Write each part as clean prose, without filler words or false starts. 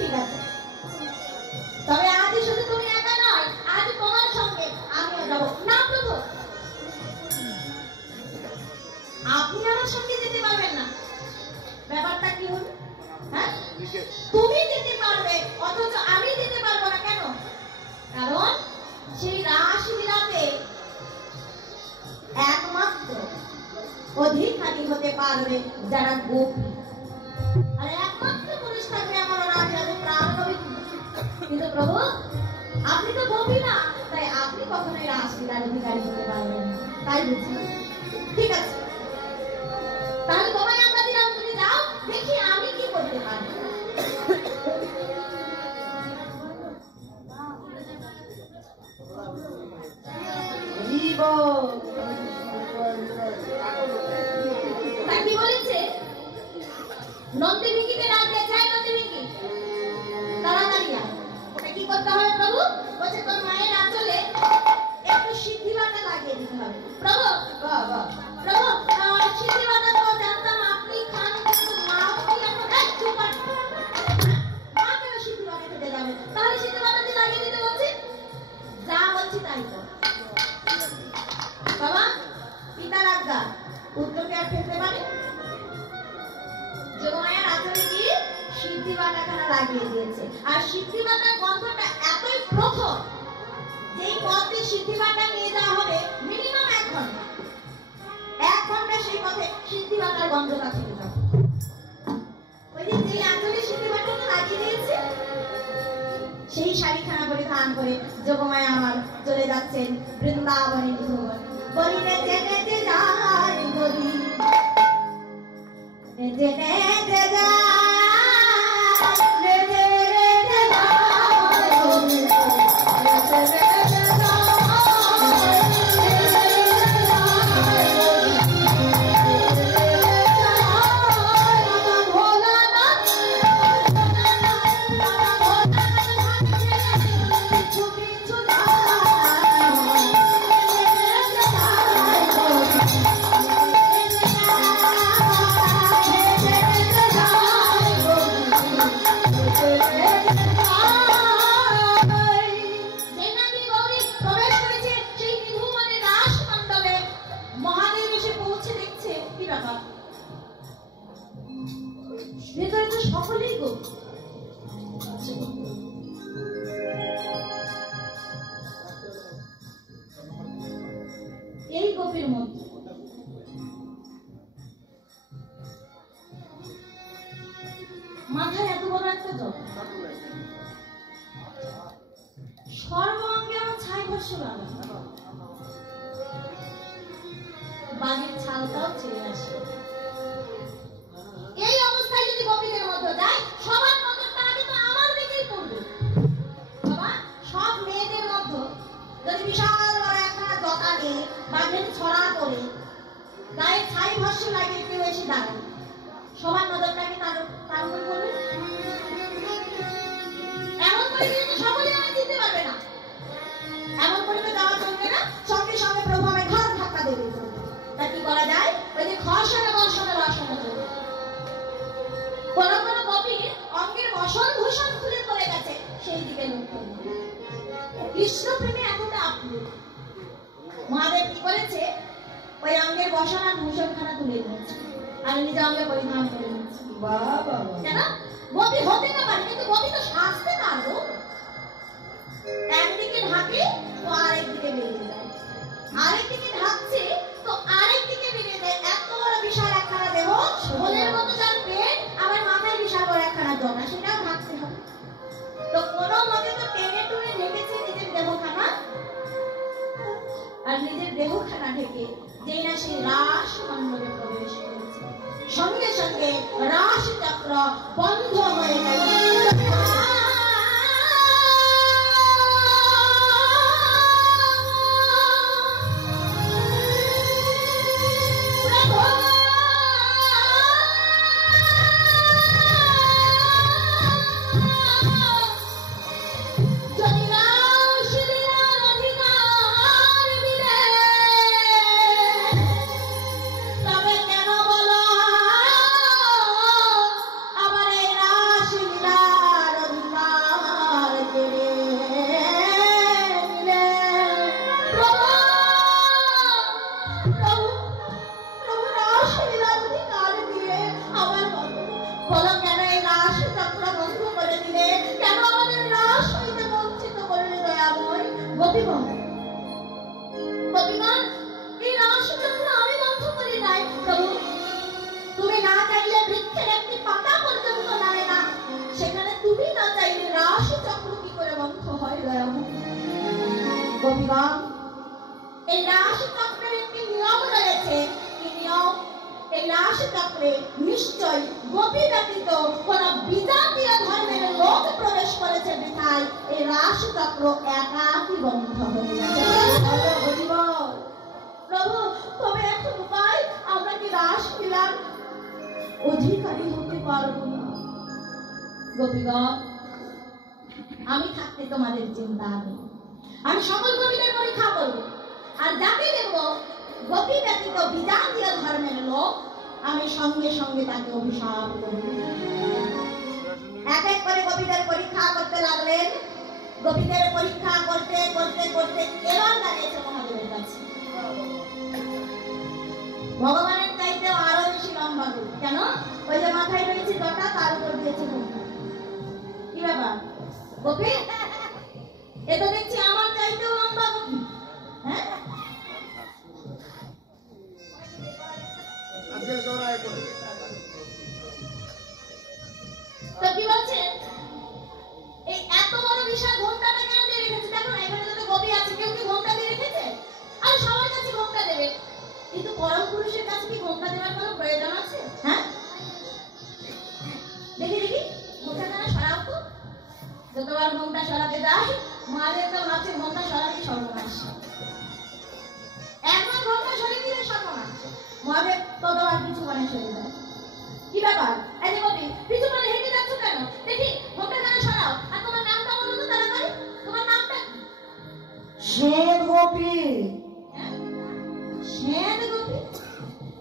ঠিক আছে, তবে আজ শুধু তুমি একা নয়, আজ তোমার সঙ্গে আমিও যাবো। না প্রভু, আপনি আমার সঙ্গে যেতে পারবেন না। ব্যাপারটা কি হলো? হ্যাঁ, তুমি যেতে পারবে অথচ আমি যেতে পারবো না, কেন? কারণ সেই রাসলীলাতে একমাত্র অধিকারী হতে পারবে যারা গোপী, আর একমাত্র পুরুষ থাকবে আমার রাজরাজের প্রাণ নবী। কিন্তু প্রভু, আপনি তো গোপী না, তাই আপনি কখনোই রাসলীলার অধিকারী হতে পারবেন না, তাই বুঝি। ঠিক আছে, তাহলে তোমায় আমরা দিলাম, তুমি যাও, দেখি আমি কি করতে পারি। কি বলেছে? নন্দীভিঙ্গিকে ডাকতে চাই, নন্দীভিঙ্গি তাড়াতাড়ি আয়। ওটা কি করতে হবে প্রভু? বলছে তোর মায়ের আঁচলে একটু সিদ্ধি বাটা লাগিয়ে দিতে হবে। প্রভু প্রভু, সিদ্ধি বাটা তো জানতাম আপনি খান, কিন্তু মাও কি এখন একটু মা কেন সিদ্ধি বাটা খেতে যাবে? তাহলে সিদ্ধি বাটা দিয়ে লাগিয়ে দিতে বলছি, যা বলছি তাই তো। বাবা, পিতার আজ্ঞা, পুত্রকে আর ফেলতে পারে? যোগমায়ার আঁচলে দিয়ে সিদ্ধি বাটাখানা লাগিয়ে দিয়েছে, আর সিদ্ধি বাটার গন্ধটা এতই প্রখর, যেই পথে সিদ্ধি বাটা নিয়ে যাওয়া হবে মিনিমাম 1 ঘন্টা, 1 ঘন্টা সেই পথে সিদ্ধি বাটার গন্ধটা থেকে যাবে। ওই দিন যেই আঁচলে সিদ্ধি বাটাটা লাগিয়ে দিয়েছে, সেই শাড়িখানা পরিধান করে যোগমায়া আমার চলে যাচ্ছেন বৃন্দাবনে ভুবন। বলিলে জেনে যে যায়, বলি জেনে যে যায়, সকলেই গো। এই গোপীর মধ্যে মাথায় এত বড় একটা জল, সর্বাঙ্গে আমার ছাই ভস্য লাগা, বাঘের ছালটাও ছেড়ে আসে। এই অবস্থায় যদি গোপীদের মধ্যে যায়, সবার নজরটা আগে তো আমার দিকেই পড়বে। বাবা, সব মেয়েদের মধ্যে যদি বিশাল বড় একটা জটা নিয়ে বাঘের ছড়া করে গায়ে ছাই ভস্য লাগিয়ে কেউ এসে দাঁড়ায়, সবার নজরটাকে তার উপর পড়বে। এমন করে কিন্তু সকলে আমায় চিনতে পারবে না, এমন করে যাওয়া চলবে না। সঙ্গে সঙ্গে প্রভু আমায় ঘাট ধাক্কা দেবে। তা কি করা যায়? ওই যে খর্ষণে বর্ষণে রসনে চলবে। কোন কোন গোপীর অঙ্গের বসন ভূষণ খুলে পড়ে গেছে, সেই দিকে লক্ষ্য করবে। কৃষ্ণ প্রেমে এতটা আপ্লুত, মহাদেব কি করেছে? ওই অঙ্গের বসন আর ভূষণ খানা তুলে নিয়েছে, আর নিজে অঙ্গে পরিধান করে নিয়েছে। কেন? গোপী হতে না পারে, কিন্তু গোপী তো সাজতে পারবো। একদিকে ঢাকে তো আরেকদিকে বেরিয়ে যায়, আরেকদিকে ঢাকছে তো আরেকদিকে বেরিয়ে যায়। এত বড় বিশাল একখানা দেহ, ঢোলের মতো যার পেট, আবার মাথায় বিশাল বড় একখানা জটা, সেটাও ঢাকতে হবে। তো কোনো মতে তো টেনে টুনে ঢেকেছে নিজের দেহখানা, আর নিজের দেহখানা ঢেকে যেই না সেই রাস মণ্ডলে প্রবেশ করেছে, সঙ্গে সঙ্গে রাস চক্র বন্ধ হয়ে গেল। আবার এই রাসলীলা হলো কেন এই রাস চক্র বন্ধ করে দিলে? কেন আমাদের রাস হইতে বঞ্চিত করলে দয়াময়? গোপীগণ, গোপীগণ, এই রাস চক্র আমি বন্ধ করি নাই প্রভু। তুমি না চাইলে বৃক্ষের একটি পাতা পর্যন্ত নামে না, সেখানে তুমি না চাইলে রাস চক্র কি করে বন্ধ হয় দয়াময়? গোপীগণ, এই রাস চক্রের একটি নিয়ম রয়েছে। কি নিয়ম? এই রাস চক্রে নিশ্চয় গোপী ব্যতীত কোন বিজাতীয় ধর্মের লোক প্রবেশ করেছে বিধায় এই রাস চক্র একাকী বন্ধ হয়ে গেছে। প্রভু, তবে এখন উপায়? আমরা কি রাস লীলার অধিকারী হতে পারবো না? গোপীগণ, আমি থাকতে তোমাদের চিন্তা নেই। আমি সকল গোপীদের পরীক্ষা করবো, আর যাকে দেব গোপী ব্যতীত বিজাতীয় ধর্মের লোক, আমি সঙ্গে সঙ্গে তাকে অভিশাপ করব। এক এক করে গোপীদের পরীক্ষা করতে লাগলেন। গোপীদের পরীক্ষা করতে করতে করতে এবার দাঁড়িয়েছে মহাদেবের কাছে। ভগবানের চাইতেও আরো বেশি লম্বা গোপী। কেন? ওই যে মাথায় রয়েছে জটা, তার উপর দিয়েছে ঘোমটা। কি ব্যাপার গোপী? এ তো দেখছি আমার চাইতেও লম্বা গোপী। হ্যাঁ, তো কি বলছে? এই এত বড় বিশাল ঘোমটাটা কেন দিয়ে রেখেছে? দেখো না, এখানে যত গোপী আছে কেউ কি ঘোমটা দিয়ে রেখেছে? আর সবার কাছে ঘোমটা দেবে, কিন্তু পরম পুরুষের কাছে কি ঘোমটা দেওয়ার কোনো প্রয়োজন আছে? হ্যাঁ, দেখি দেখি ঘোমটাটা সরাও তো। যতবার ঘোমটা সরাতে যায় মহাদেব তো ভাবছে ঘোমটা সরাতে সর্বনাশ। একবার ঘোমটা সরিয়ে দিলে সর্বনাশ। মহাদেব ততবার কিছু মানে সরিয়ে দেয়। কি ব্যাপার? এই যে গোপী, কিছু মানে হেঁটে যাচ্ছ কেন? দেখি ঘোমটাখানা সরাও। আর তোমার নামটা বলো তো তাড়াতাড়ি। তোমার নামটা? শ্বেত গোপী। শ্বেত গোপী?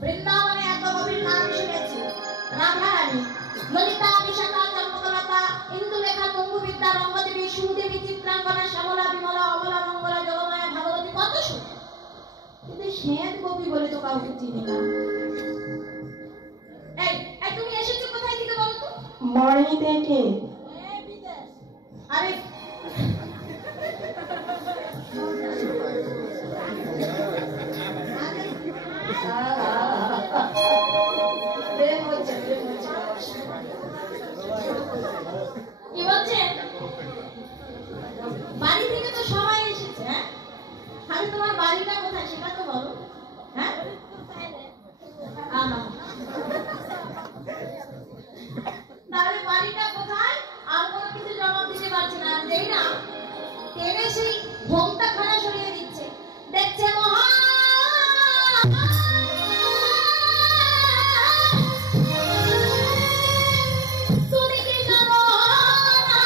বৃন্দাবনে এত গোপীর নাম শুনেছি। রাধারানী, ললিতা, বিশাখা, চম্পকলতা, ইন্দুলেখা, তঙ্গুবিদ্যা, রঙ্গদেবী, সুদেবী, চিত্রাঙ্গনা, শ্যামলা, বিমলা, অমলা, মঙ্গলা, যোগমায়া, ভাগবতী, কত শুনে, কিন্তু শ্বেত গোপী বলে তো কাউকে চিনি না। এই এই তুমি এসেছো কোথায় থেকে বলো তো? বাড়ি থেকে। আরে কি বলছেন? বাড়ি থেকে তো সবাই এসেছে। হ্যাঁ, তাহলে তোমার বাড়িটা কোথায় সেটা তো বলো। হ্যাঁ, তাহলে বাড়িটা কোথায়? আর কোনো কিছু জবাব দিতে পারছে না। যেই না টেনে সেই ঘোমটা খানা সরিয়ে দিচ্ছে, দেখছে মহা তুমি কি জানো না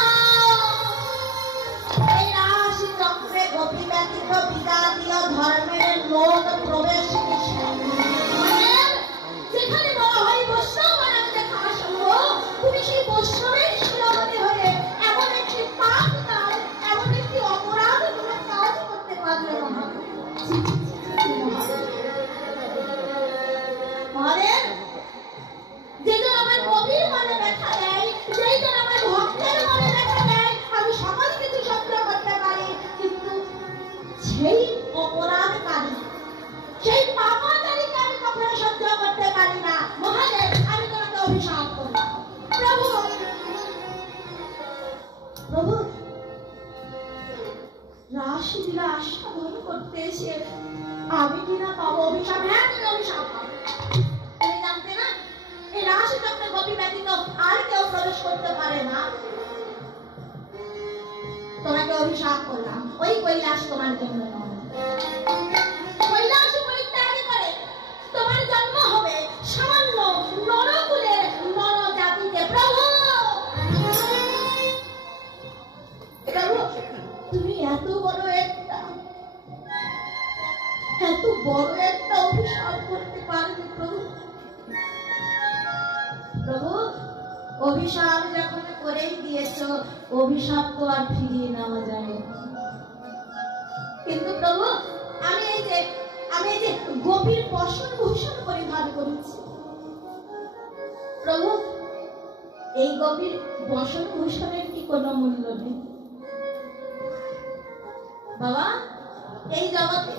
এই রাস চক্রে গোপী ব্যতীত বিজাতীয় ধর্মের লোক প্রবেশ নিষেধ। যেখানে বলা হয় বৈষ্ণব বানাতে খাওয়া সম্ভব, তুমি সেই বৈষ্ণবের শিরোমণি হয়ে এমন একটি পাপ কাজ, এমন একটি অপরাধমূলক কাজ করতে পারলে মহাদেব, যেজন আমার কবির মনে দেখা দেয়, যেজন আমার ভক্তের মনে দেখা দেয়, আমি সকল কিছু সহ্য করতে পারি, কিন্তু সেই অপরাধকারী, সেই পাপাচারীকে আমি কখনো সহ্য করতে পারি না। মহাদেব, আমি তোমাকে অভিশাপ করি। প্রভু, প্রভু, রাসলীলা আস্বাদন করতে এসে আমি কিনা পাবো অভিশাপ? হ্যাঁ, তুমি অভিশাপ পাবো। তুমি জানতে না এই রাস চক্রে গোপী ব্যতীত আর কেউ প্রবেশ করতে পারে না। তোমাকে অভিশাপ করলাম, ওই কৈলাস তোমার জন্য নয়। কৈলাস পরিত্যাগ করে তোমার জন্ম হবে সামান্য নরকুলের নর জাতিতে। প্রভু, প্রভু, তুমি এত বড় একটা অভিশাপ করতে পারবে প্রভু? প্রভু, অভিশাপ যখন করেই দিয়েছ, অভিশাপ তো আর ফিরিয়ে নেওয়া যায় না। কিন্তু প্রভু, আমি এই যে গোপীর বসন ভূষণ পরিধান করেছি, প্রভু এই গোপীর বসন ভূষণের কি কোনো মূল্য নেই বাবা। এই জগতে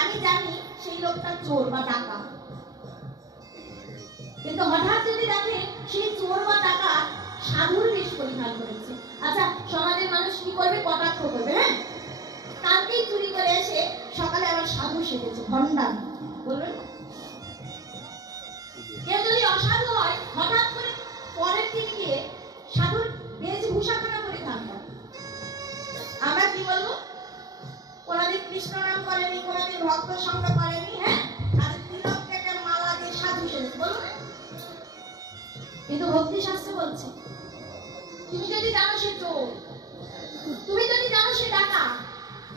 আমি জানি সেই লোকটা চোর বা ডাকাত, কিন্তু হঠাৎ যদি দেখে সেই চোর বা ডাকাত সাধুর বেশ পরিধান করেছে, আচ্ছা সমাজের মানুষ কি করবে? কটাক্ষ করবে। হ্যাঁ, কালকেই চুরি করে এসে সকালে আবার সাধু সেজেছে, ভণ্ডাম বলবেন। কেউ যদি অসাধু হয় হঠাৎ করে পরের দিন গিয়ে সাধুর বেশভূষাখানা পরিধান করে, আমরা কি বলবো? কোনদিন কৃষ্ণ নাম করেনি, কোনদিন ভক্ত সঙ্গ করেনি, হ্যাঁ, আর তিলক কেটে মালা দিয়ে সাধু সেজেছে, বলবো না? কিন্তু ভক্তি শাস্ত্রে বলছে তুমি যদি জানো সে চোর, তুমি যদি জানো সে ডাকাত,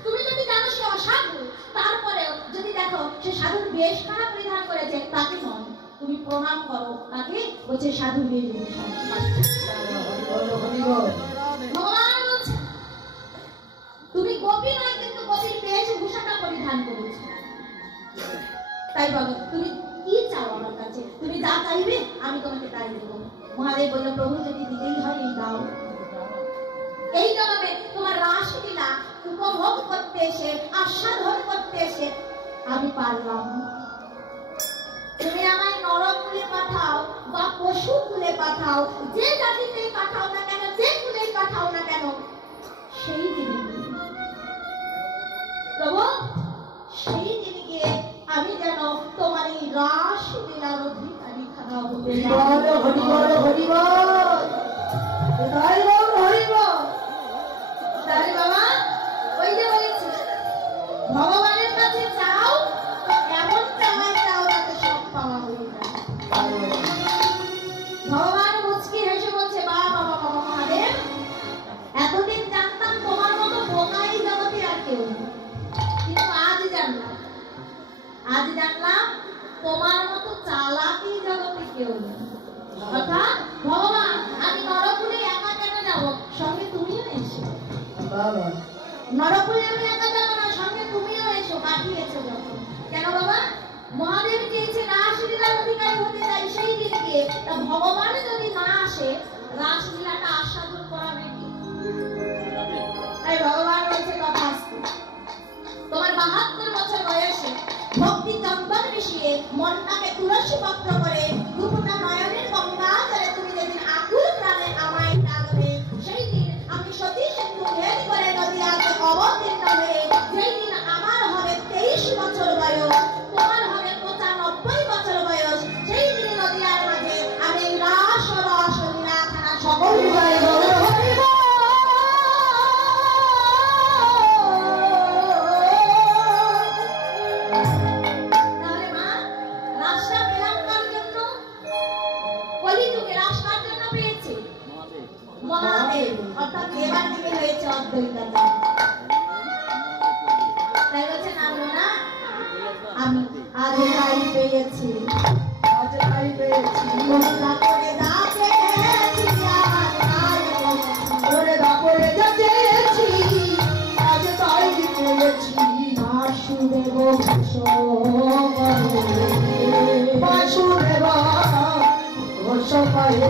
তুমি যদি জানো সে অসাধু, তারপরেও যদি দেখো সে সাধুর বেশখানা পরিধান করেছে, তাকে নয়, তুমি প্রণাম করো, তাকে বলছে সাধুর বেশভূষা। ভগবান বলছে তুমি গোপী নয়, কিন্তু গোপীর বেশভূষাটা পরিধান করেছো। তাই বলো তুমি কি চাও আমার কাছে? তুমি যা চাইবে আমি তোমাকে তাই দেবো। মহাদেব বলল প্রভু যদি দিতেই হয় এই দাও। এই জন্মে তোমার রাসলীলা উপভোগ করতে এসে, আস্বাদন করতে এসে আমি পারলাম। তুমি আমায় নরকুলে পাঠাও বা পশু কুলে পাঠাও, যে জাতিতে পাঠাও না কেন, যে কুলে পাঠাও না কেন, সেই দিনে প্রভু, সেই দিনে গিয়ে আমি যেন তোমার এই রাসলীলার অধিকারী খানা হতে বাবা। ওই যে বলেছি ভগবানের কাছে চাও, এমন চাওয়াই চাও যাতে সব পাওয়া হয়ে যায়। ভগবান মুচকি হেসে বলছে বাবা বাবা মহাদেব, এতদিন জানতাম তোমার মতো বোকাই জগতে আর কেউ নেই, কিন্তু আজ জানলাম তোমার মতো চালাকি জগতে কেউ নেই। অর্থাৎ ভগবান আমি নরকুলে একা কেন যাব, সঙ্গে তুমিও এসো। নরকুলে আমি একা যাবো না, সঙ্গে তুমিও এসো, পাঠিয়েছো যখন। কেন বাবা? মহাদেব চেয়েছে রাসলীলার অধিকারী হতে চাই সেই দিনকে, তা ভগবান যদি না আসে রাসলীলাটা আস্বাদন করাবে কি? তাই ভগবান বলছে তথাস্তু। তোমার 72 বছর বয়সে ভক্তি চন্দন মিশিয়ে মনটাকে তুলসী পত্র করে দুপুরটা নয়নের গঙ্গা জলে তুমি যেদিন আকুল প্রাণে আমায় ডাকবে, সেই দিন আমি সতী সিন্ধু ভেদ করে নদীয়াতে অবতীর্ণ হয়ে, যেই দিন আমার হবে 23 বছর বয়স, তোমার হবে 95 বছর বয়স, সেই দিন নদীয়ার মাঝে আমি রাস লীলাখানা সকল মহাদেব, অর্থাৎ দেবার থেকে হয়েছে অদ্বৈততা। তাই বলছে না আমি আজ তাই পেয়েছি, আজ তাই পেয়েছি, করে দাপেছি আজ তাই পেয়েছি। বাসুদেব বাসুদেব ঘোষ পায়ে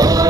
মোর